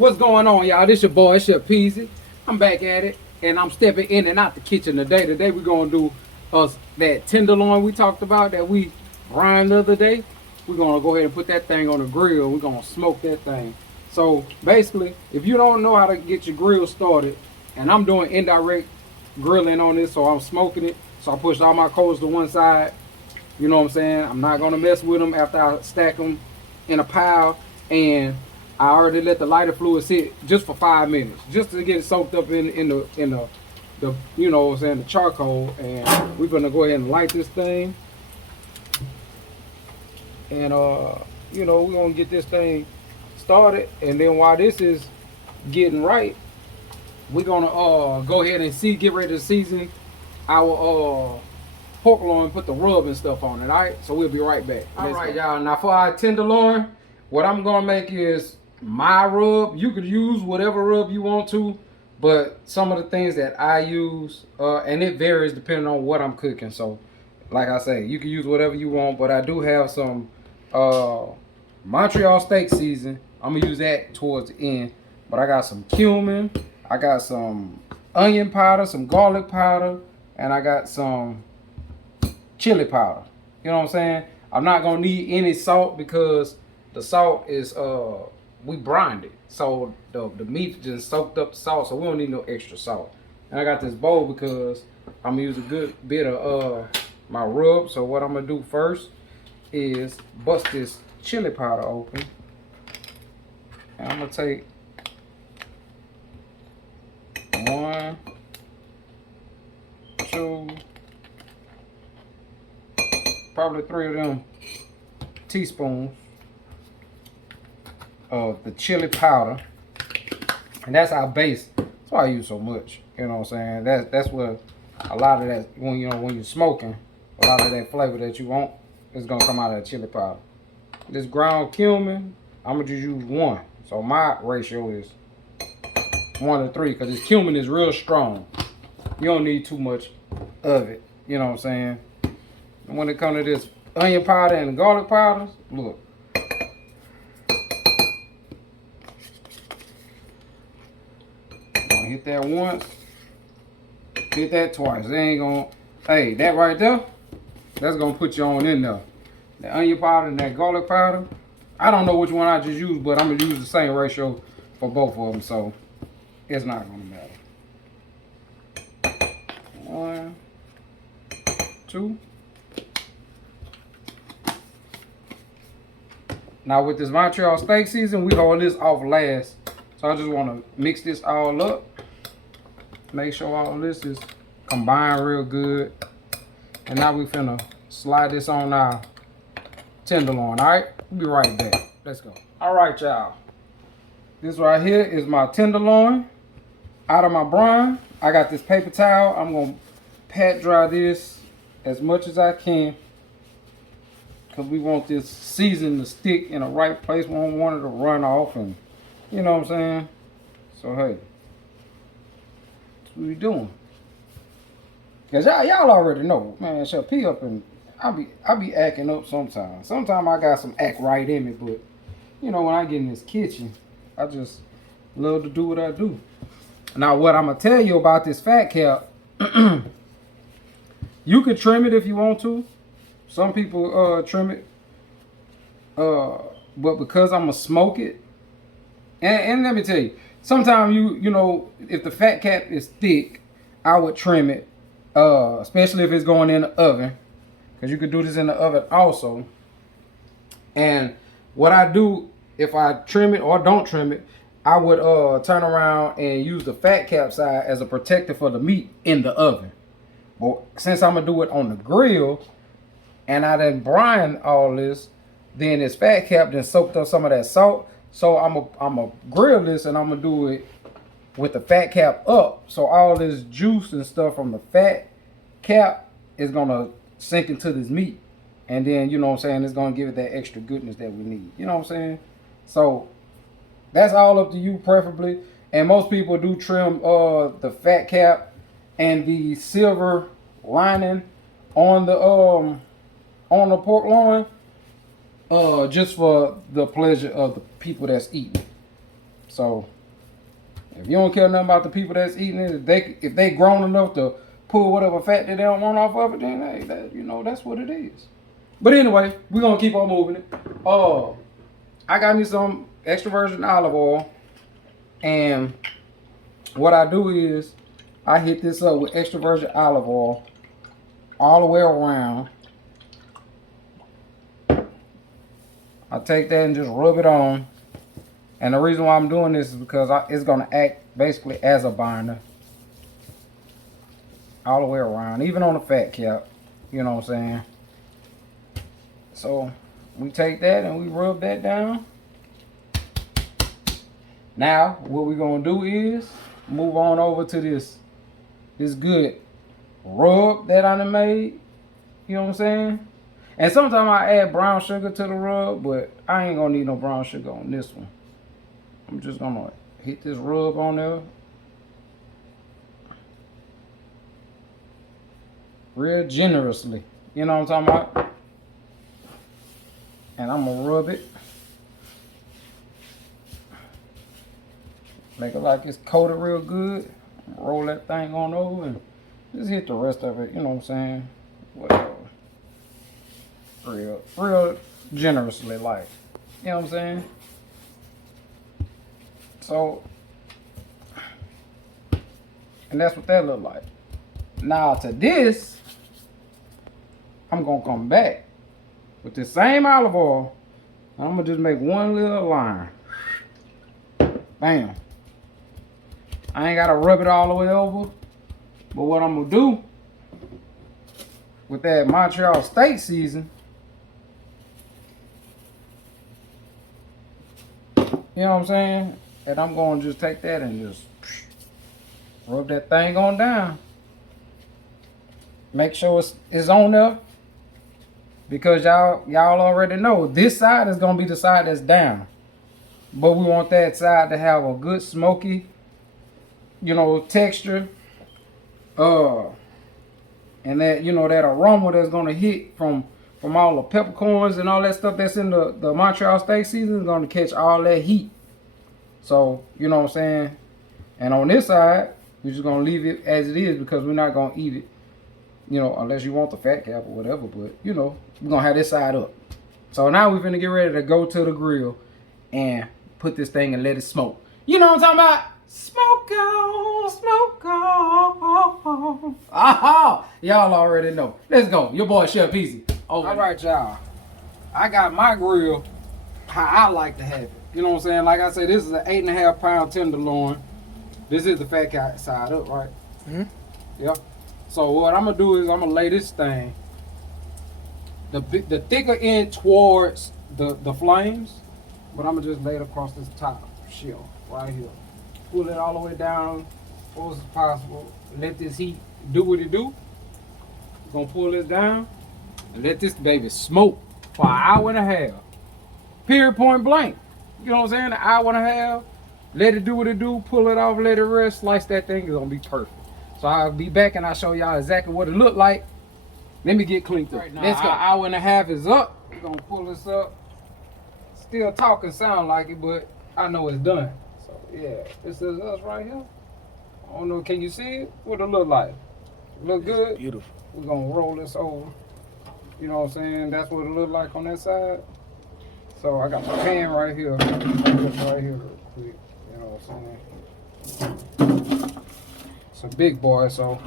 What's going on, y'all? This your boy, it's your Peasy. I'm back at it, and I'm stepping in and out the kitchen today. Today we're gonna do us that tenderloin we talked about that we brined the other day. We're gonna go ahead and put that thing on the grill. We're gonna smoke that thing. So basically, if you don't know how to get your grill started, and I'm doing indirect grilling on this, so I'm smoking it. So I pushed all my coals to one side. You know what I'm saying? I'm not gonna mess with them after I stack them in a pile, and I already let the lighter fluid sit just for 5 minutes, just to get it soaked up in the you know what I'm saying, the charcoal. And we're gonna go ahead and light this thing, and you know, we're gonna get this thing started. And then while this is getting right, we're gonna go ahead and get ready to season our pork loin, put the rub and stuff on it. All right, so we'll be right back. All right, y'all. Now for our tenderloin, what I'm gonna make is my rub. You could use whatever rub you want to, but some of the things that I use, and it varies depending on what I'm cooking. So, like I say, you can use whatever you want, but I do have some Montreal steak season. I'm gonna use that towards the end. But I got some cumin, I got some onion powder, some garlic powder, and I got some chili powder. You know what I'm saying? I'm not gonna need any salt because the salt is we brined it. So the meat just soaked up the salt, so we don't need no extra salt. And I got this bowl because I'm gonna use a good bit of my rub. So what I'm gonna do first is bust this chili powder open. And I'm gonna take one, two, probably 3 of them teaspoons of the chili powder, and that's our base. That's why I use so much. You know what I'm saying? That's what a lot of that, when you're smoking, a lot of that flavor that you want is gonna come out of that chili powder. This ground cumin, I'm gonna just use 1. So my ratio is 1 to 3 because this cumin is real strong. You don't need too much of it. You know what I'm saying? And when it comes to this onion powder and garlic powders, look. Gonna hit that once, hit that twice. They ain't gonna, hey, that right there, that's gonna put you on in there. The onion powder and that garlic powder, I don't know which one I just used, but I'm gonna use the same ratio for both of them, so it's not gonna matter. 1, 2. Now with this Montreal steak season, we hold this off last. So I just want to mix this all up. Make sure all this is combined real good. And now we finna slide this on our tenderloin, all right? We'll be right back. Let's go. All right, y'all. This right here is my tenderloin out of my brine. I got this paper towel. I'm gonna pat dry this as much as I can because we want this season to stick in the right place. We don't want it to run off, and you know what I'm saying? So hey, that's what we doing. Cause y'all already know, man, Chef P up, and I be acting up sometimes. Sometimes I got some act right in me, but you know, when I get in this kitchen, I just love to do what I do. Now what I'm gonna tell you about this fat cap, you can trim it if you want to. Some people trim it. But because I'm gonna smoke it, and let me tell you, sometimes you know, if the fat cap is thick, I would trim it. Especially if it's going in the oven. Because you could do this in the oven also. And what I do, if I trim it or don't trim it, I would turn around and use the fat cap side as a protector for the meat in the oven. But since I'm gonna do it on the grill, and I done brine all this, then this fat cap then soaked up some of that salt. So I'm a grill this, and I'm gonna do it with the fat cap up. So all this juice and stuff from the fat cap is gonna sink into this meat. And then, you know what I'm saying, it's gonna give it that extra goodness that we need. You know what I'm saying? So that's all up to you preferably. And most people do trim the fat cap and the silver lining on the pork loin, just for the pleasure of the people that's eating. So if you don't care nothing about the people that's eating it, if they grown enough to pull whatever fat that they don't want off of it, then hey, that's what it is. But anyway, we're gonna keep on moving it. I got me some extra virgin olive oil, and what I do is I hit this up with extra virgin olive oil all the way around. I take that and just rub it on. And the reason why I'm doing this is because it's going to act basically as a binder. All the way around, even on the fat cap. You know what I'm saying? So we take that and we rub that down. Now what we're going to do is move on over to this good rub that I done made. You know what I'm saying? And sometimes I add brown sugar to the rub, but I ain't going to need no brown sugar on this one. I'm just going to hit this rub on there. Real generously. You know what I'm talking about? And I'm going to rub it. Make it like it's coated real good. Roll that thing on over and just hit the rest of it. You know what I'm saying? Whatever. Real generously, like. You know what I'm saying? So, and that's what that look like. Now to this, I'm gonna come back with the same olive oil. I'm gonna just make one little line. Bam. I ain't gotta rub it all the way over. But what I'm gonna do with that Montreal steak season, you know what I'm saying? And I'm gonna just take that and just rub that thing on down. Make sure it's on there. Because y'all already know this side is gonna be the side that's down. But we want that side to have a good smoky, texture. And that, that aroma that's gonna hit from all the peppercorns and all that stuff that's in the Montreal steak season is gonna catch all that heat. So, you know what I'm saying? And on this side, we're just gonna leave it as it is because we're not gonna eat it, unless you want the fat cap or whatever. But, we're gonna have this side up. So now we're gonna get ready to go to the grill and put this thing and let it smoke. You know what I'm talking about? Smoke on, smoke on. Aha! Y'all already know. Let's go. Your boy Chef Easy. All right, y'all. I got my grill how I like to have it. You know what I'm saying? Like I said, this is an 8.5 pound tenderloin. This is the fat cat side up, right? Mm-hmm. Yep. So what I'm gonna do is I'm gonna lay this thing the thicker end towards the flames, but I'm gonna just lay it across this top shelf right here. Pull it all the way down as close as possible. Let this heat do what it do. Gonna pull this down and let this baby smoke for an hour and a half. Period, point blank. You know what I'm saying? An hour and a half. Let it do what it do. Pull it off, let it rest. Slice that thing. It's gonna be perfect. So I'll be back and I'll show y'all exactly what it look like. Let me get cleaned up. Right now, let's go. An hour and a half is up. We're gonna pull this up. Still talking sound like it, but I know it's done. So yeah, this is us right here. I don't know, can you see it? What it look like? Look good? Beautiful. We're gonna roll this over. You know what I'm saying? That's what it look like on that side. So I got my pan right here. This right here real quick. You know what I'm saying? It's a big boy, so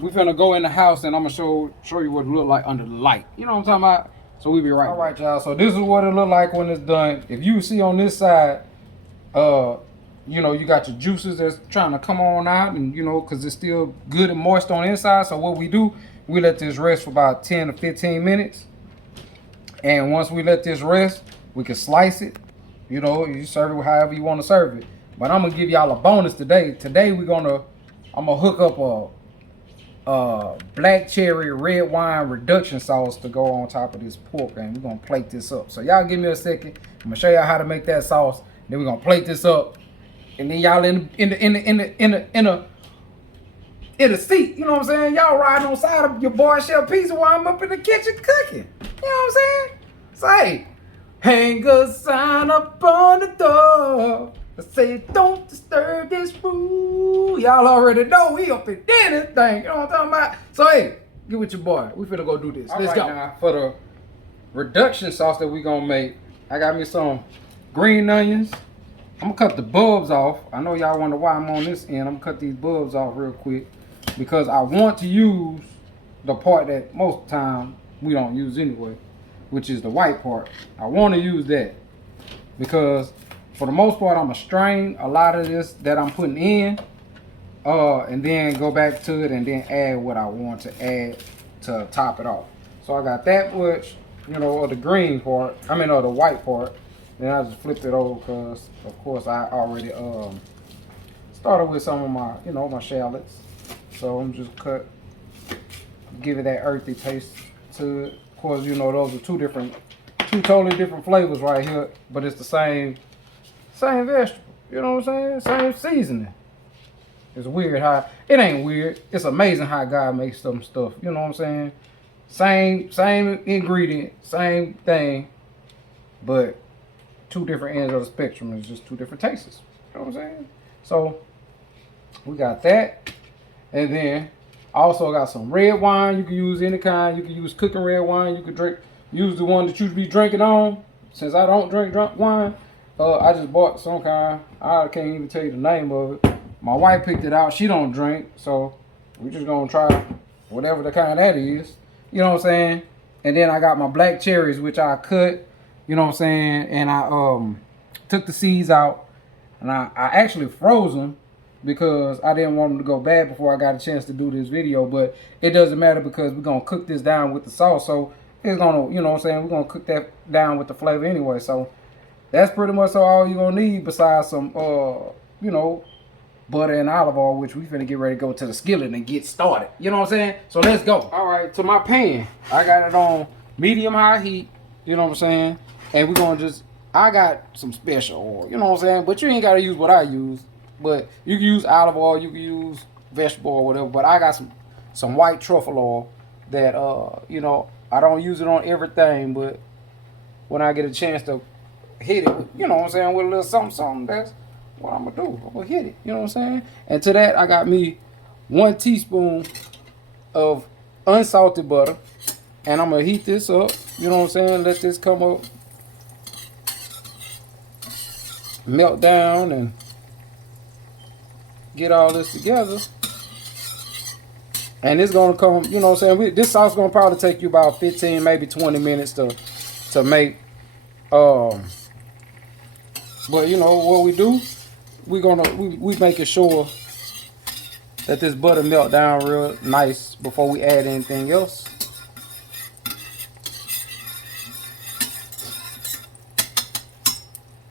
we finna go in the house and I'm gonna show you what it look like under the light. You know what I'm talking about? So we be right. All right, y'all. So this is what it look like when it's done. If you see on this side, you got your juices that's trying to come on out, and because it's still good and moist on the inside. So what we do, we let this rest for about 10 to 15 minutes. And once we let this rest, we can slice it. You serve it however you want to serve it. But I'm gonna give y'all a bonus today. Today I'm gonna hook up a black cherry red wine reduction sauce to go on top of this pork, and we're gonna plate this up. So y'all give me a second. I'm gonna show y'all how to make that sauce. Then we're gonna plate this up, and then y'all in the seat. You know what I'm saying? Y'all riding on side of your boy Chef Pizza while I'm up in the kitchen cooking. You know what I'm saying? Say, hang a sign up on the door. I say, don't disturb this rule. Y'all already know we up in this thing. You know what I'm talking about? So, hey, get with your boy. We finna go do this. Let's go. Now, for the reduction sauce that we gonna make, I got me some green onions. I'm gonna cut the bulbs off. I know y'all wonder why I'm on this end. I'm gonna cut these bulbs off real quick because I want to use the part that most of the time we don't use anyway, which is the white part. I want to use that because for the most part I'm gonna strain a lot of this that I'm putting in and then go back to it and then add what I want to add to top it off. So I got that much, you know, of the green part, I mean of the white part. Then I just flipped it over because of course I already started with some of my, you know, my shallots. So I'm just give it that earthy taste to it. Of course, you know, those are two totally different flavors right here, but it's the same vegetable. You know what I'm saying? Same seasoning. It's weird how, it ain't weird. It's amazing how God makes some stuff. You know what I'm saying? Same ingredient, same thing, but two different ends of the spectrum. It's just two different tastes. You know what I'm saying? So we got that, and then I also got some red wine. You can use any kind. You can use cooking red wine. You can use the one that you be drinking on. Since I don't drink wine, I just bought some kind. I can't even tell you the name of it. My wife picked it out. She don't drink, so we just gonna try whatever the kind that is. You know what I'm saying? And then I got my black cherries, which I cut. You know what I'm saying? And I took the seeds out, and I actually froze them because I didn't want them to go bad before I got a chance to do this video. But it doesn't matter because we're gonna cook this down with the sauce, so it's gonna, you know what I'm saying, we're gonna cook that down with the flavor anyway. So that's pretty much all you're gonna need besides some you know, butter and olive oil, which we finna get ready to go to the skillet and get started. You know what I'm saying? So let's go. All right, to my pan, I got it on medium high heat. You know what I'm saying? And we're gonna I got some special oil. You know what I'm saying? But you ain't gotta use what I use. But you can use olive oil, you can use vegetable oil, whatever. But I got some white truffle oil that you know, I don't use it on everything, but when I get a chance to hit it, you know what I'm saying, with a little something, that's what I'm gonna do. I'm gonna hit it, you know what I'm saying? And to that, I got me 1 teaspoon of unsalted butter, and I'm gonna heat this up, you know what I'm saying? Let this come up, melt down, and get all this together. And it's gonna come, you know what I'm saying? This sauce is gonna probably take you about 15, maybe 20 minutes to make. But you know what we do? We making sure that this butter melt down real nice before we add anything else.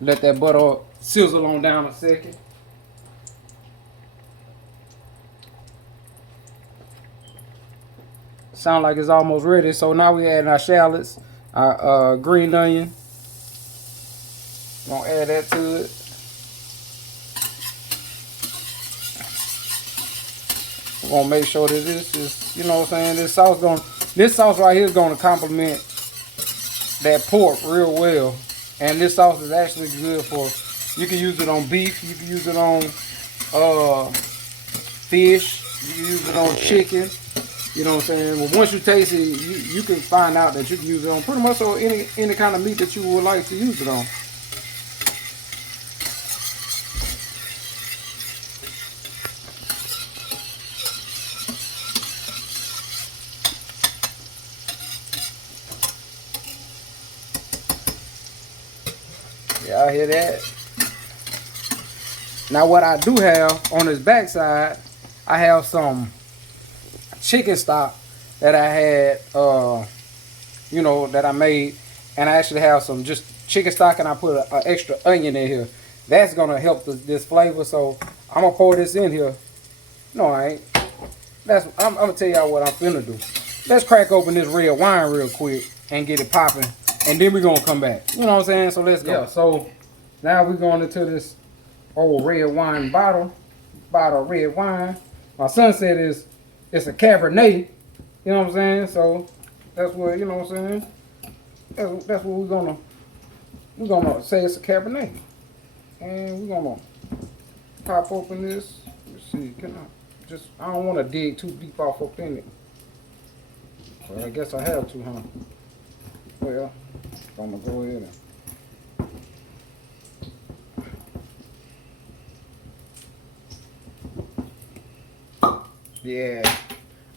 Let that butter sizzle on down a second. Sound like it's almost ready. So now we adding our shallots, our green onion. Gonna add that to it. We're gonna make sure that this is, you know what I'm saying, this sauce right here is gonna complement that pork real well. And this sauce is actually good for, you can use it on beef, you can use it on fish, you can use it on chicken. You know what I'm saying? Well, once you taste it, you can find out that you can use it on pretty much on any kind of meat that you would like to use it on. Yeah, I hear that. Now what I do have on this backside, I have some chicken stock that I had, you know, that I made, and I actually have some just chicken stock, and I put an extra onion in here. That's gonna help this flavor. So I'm gonna pour this in here. No, I ain't. I'm gonna tell y'all what I'm finna do. Let's crack open this red wine real quick and get it popping, and then we're gonna come back. You know what I'm saying? So let's go. Yeah, so now we're going into this old red wine bottle of red wine. My son said it's a Cabernet, you know what I'm saying? So that's what, you know what I'm saying? That's what we're gonna say, it's a Cabernet. And we're gonna pop open this. Let's see, I don't want to dig too deep off up in it. But I guess I have to, huh? Well, I'm gonna go ahead and yeah.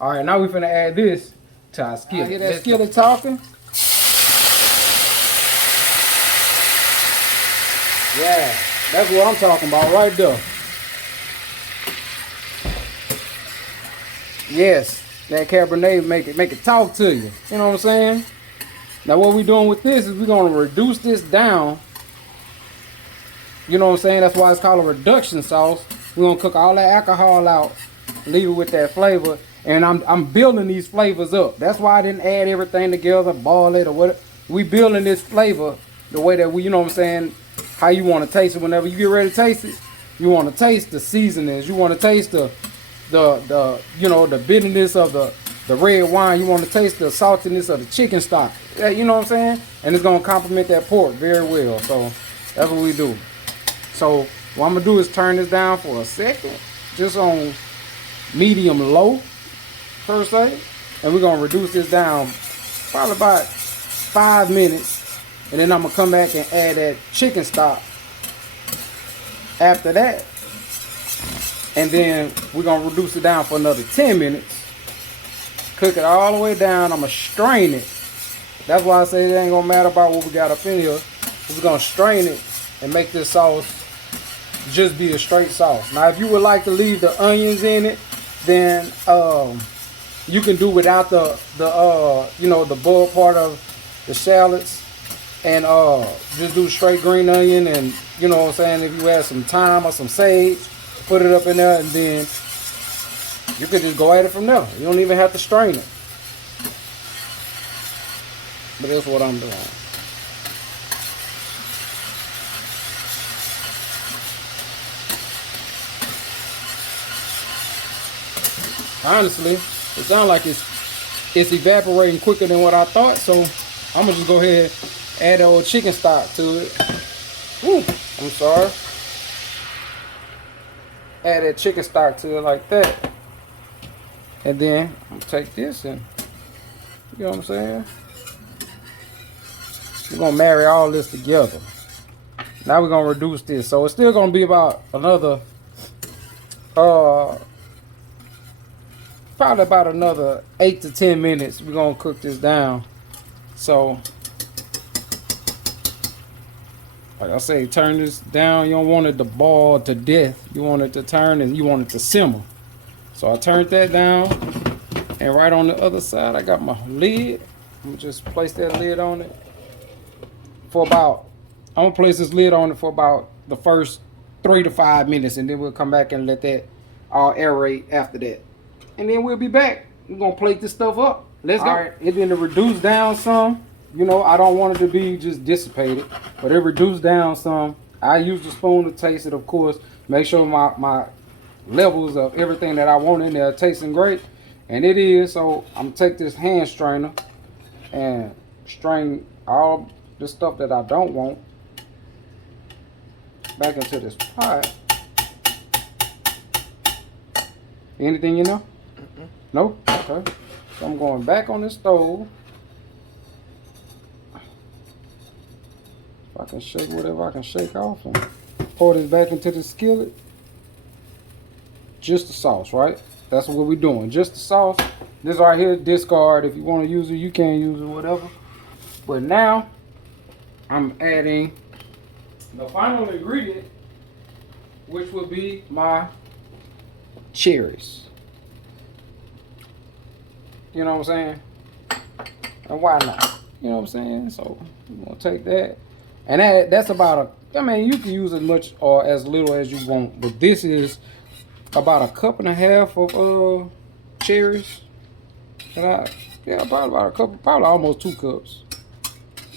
All right, now we're finna add this to our skillet. Hear that skillet talking? Yeah, that's what I'm talking about right there. Yes, that Cabernet make it talk to you. You know what I'm saying? Now what we're doing with this is we're gonna reduce this down. You know what I'm saying? That's why it's called a reduction sauce. We're gonna cook all that alcohol out, leave it with that flavor. And I'm building these flavors up. That's why I didn't add everything together, boil it or whatever. We building this flavor the way that we, you know what I'm saying, how you want to taste it. Whenever you get ready to taste it, you want to taste the seasonings. You want to taste the you know, the bitterness of the red wine. You want to taste the saltiness of the chicken stock. Yeah, you know what I'm saying? And it's gonna complement that pork very well. So that's what we do. So what I'm gonna do is turn this down for a second, just on medium low per se, and we're gonna reduce this down probably about 5 minutes, and then I'm gonna come back and add that chicken stock after that, and then we're gonna reduce it down for another 10 minutes, cook it all the way down. I'm gonna strain it. That's why I say it ain't gonna matter about what we got up in here. We're gonna strain it and make this sauce just be a straight sauce. Now if you would like to leave the onions in it, then you can do without the you know, the bulb part of the shallots, and just do straight green onion. And you know what I'm saying, if you add some thyme or some sage, put it up in there, and then you can just go at it from there. You don't even have to strain it. But that's what I'm doing. Honestly, it sounds like it's evaporating quicker than what I thought, so I'm gonna just go ahead and add the old chicken stock to it. Woo, I'm sorry. Add that chicken stock to it like that. And then I'm gonna take this and, you know what I'm saying? We're gonna marry all this together. Now we're gonna reduce this. So it's still gonna be about another probably about another 8 to 10 minutes. We're gonna cook this down. So like I say, turn this down. You don't want it to boil to death. You want it to turn, and you want it to simmer. So I turned that down, and right on the other side I got my lid. I'm gonna just place that lid on it for about, I'm gonna place this lid on it for about the first 3 to 5 minutes, and then we'll come back and let that all aerate after that. And then we'll be back. We're gonna plate this stuff up. Let's go. All right, it been reduced down some. You know, I don't want it to be just dissipated, but it reduced down some. I use the spoon to taste it, of course. Make sure my levels of everything that I want in there are tasting great. And it is. So I'm gonna take this hand strainer and strain all the stuff that I don't want back into this pot. Anything you know? No? Okay. So I'm going back on the stove. If I can shake whatever I can shake off and pour this back into the skillet. Just the sauce, right? That's what we're doing. Just the sauce. This right here, discard. If you want to use it, you can use it, whatever. But now, I'm adding the final ingredient, which will be my cherries. You know what I'm saying? And why not? You know what I'm saying? So we're gonna take that, and that's about I mean, you can use as much or as little as you want, but this is about 1.5 cups of cherries. Yeah, probably about a couple, probably almost 2 cups.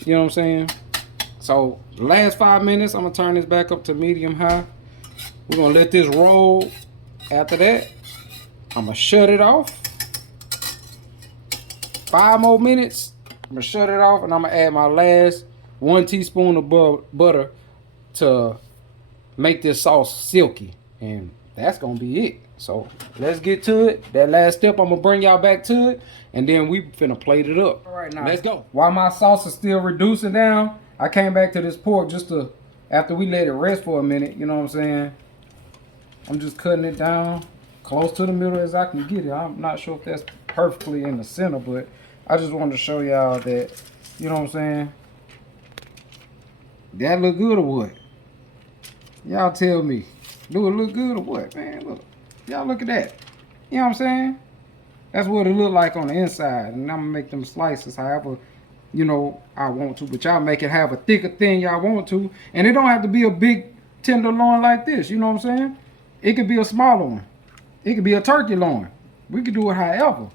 You know what I'm saying? So the last 5 minutes, I'm gonna turn this back up to medium high. We're gonna let this roll. After that, I'm gonna shut it off. 5 more minutes. I'm gonna shut it off, and I'm gonna add my last 1 teaspoon of butter to make this sauce silky. And that's gonna be it. So let's get to it. That last step, I'm gonna bring y'all back to it, and then we finna plate it up. All right, now let's go. While my sauce is still reducing down, I came back to this pork just to, after we let it rest for a minute, you know what I'm saying? I'm just cutting it down close to the middle as I can get it. I'm not sure if that's perfectly in the center, but I just wanted to show y'all that, you know what I'm saying? That look good or what? Y'all tell me. Do it look good or what, man? Look. Y'all look at that. You know what I'm saying? That's what it look like on the inside. And I'm gonna make them slices however, you know, I want to. But y'all make it have a thicker thing y'all want to. And it don't have to be a big tenderloin like this. You know what I'm saying? It could be a smaller one. It could be a turkey loin. We could do it however.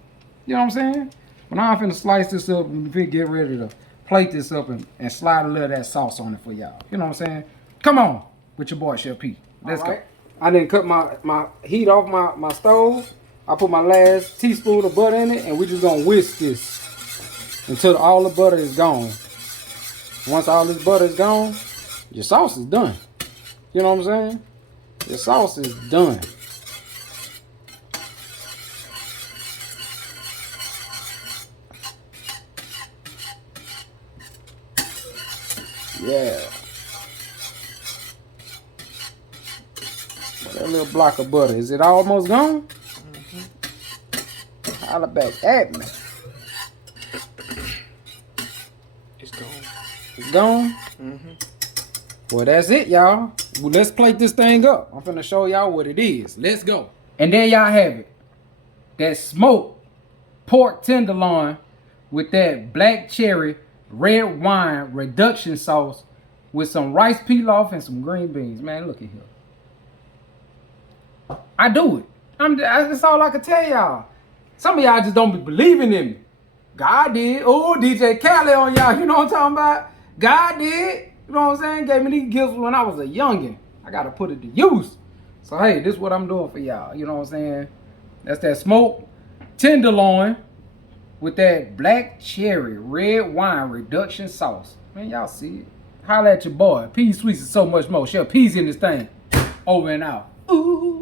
You know what I'm saying? But now I'm finna slice this up and get ready to plate this up and slide a little of that sauce on it for y'all. You know what I'm saying? Come on with your boy Chef P. Let's go. I didn't cut my heat off my stove. I put my last teaspoon of butter in it, and we're just gonna whisk this until all the butter is gone. Once all this butter is gone, your sauce is done. You know what I'm saying? Your sauce is done. Yeah. That little block of butter, is it almost gone? Mm-hmm. Holla back at me. It's gone. It's gone? Mm-hmm. Well, that's it, y'all. Well, let's plate this thing up. I'm finna show y'all what it is. Let's go. And there y'all have it. That smoked pork tenderloin with that black cherry red wine reduction sauce with some rice pilaf and some green beans. Man, look at here. I do it. That's all I can tell y'all. Some of y'all just don't be believing in me. God did. Oh, DJ Khaled on y'all. You know what I'm talking about? God did. You know what I'm saying? Gave me these gifts when I was a youngin'. I got to put it to use. So, hey, this is what I'm doing for y'all. You know what I'm saying? That's that smoked tenderloin with that black cherry red wine reduction sauce. Man, y'all see it. Holla at your boy. P Sweets is so much more. Chef P's in this thing. Over and out. Ooh.